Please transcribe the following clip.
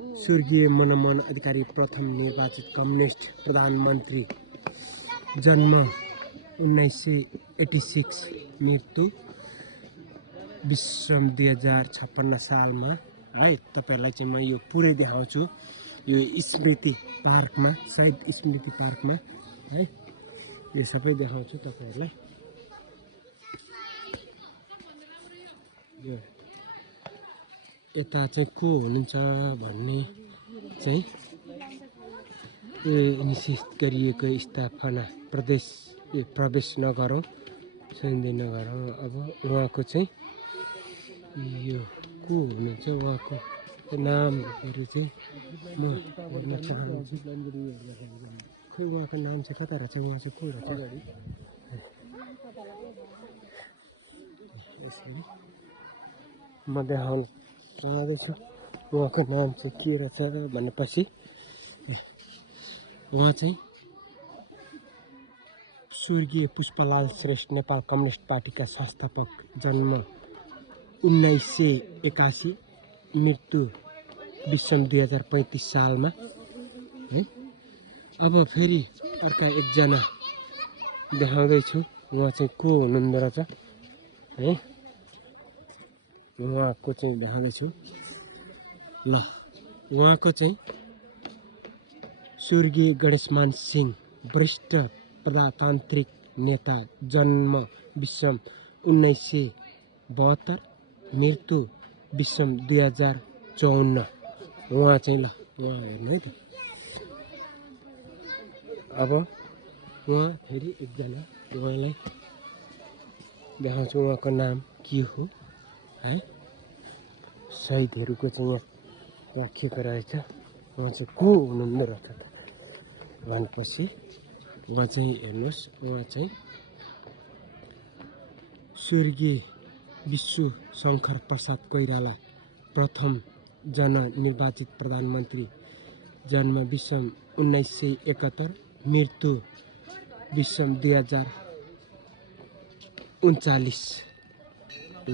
स्वर्गीय मनमोहन अधिकारी प्रथम निर्वाचित कम्युनिस्ट प्रधानमन्त्री, जन्म 1986, मृत्यु 2056 सालमा है। तपाईहरुलाई चाहिँ म यो पुरै देखाउँछु यो स्मृति पार्कमा, शहीद स्मृति पार्कमा है। यो सबै देखाउँछु तपाईहरुलाई। यो यता चाहिँ को हुनुहुन्छ भन्ने चाहिँ निश्चित गरिएको स्थापना प्रवेश नगरौँ, सन्धि नगरौँ। अब उहाँको चाहिँ यो को हुनुहुन्छ, उहाँको नामहरू चाहिँ म हेर्न चाहन्छु। खै उहाँको नाम चाहिँ कता रहेछ, उहाँ चाहिँ को रहेछ? यसरी म देखाउन चाहँदैछु उहाँको नाम चाहिँ के रहेछ भनेपछि उहाँ चाहिँ स्वर्गीय पुष्पलाल श्रेष्ठ, नेपाल कम्युनिस्ट पार्टीका संस्थापक, जन्म 1981, मृत्यु 2035 सालमा है। अब फेरि अर्का एकजना देखाउँदैछु, उहाँ चाहिँ को हुनुहुँदो रहेछ है। उहाँको चाहिँ देखाउँदैछु ल। उहाँको चाहिँ स्वर्गीय गणेशमान सिंह, वरिष्ठ प्रजातान्त्रिक नेता, जन्म 1972, मृत्यु 2054। उहाँ चाहिँ ल, उहाँ हेर्नु है त। अब उहाँ फेरि एकजना, उहाँलाई देखाउँछु उहाँको नाम के हो है। शहीदहरूको चाहिँ यहाँ राखिएको रहेछ। उहाँ चाहिँ को हुनुहुँदो रहेछ भनेपछि उहाँ चाहिँ हेर्नुहोस्, उहाँ चाहिँ स्वर्गीय विश्व शङ्कर प्रसाद कोइराला, प्रथम जननिर्वाचित प्रधानमन्त्री, जन्म 1971, मृत्यु 2039 ल।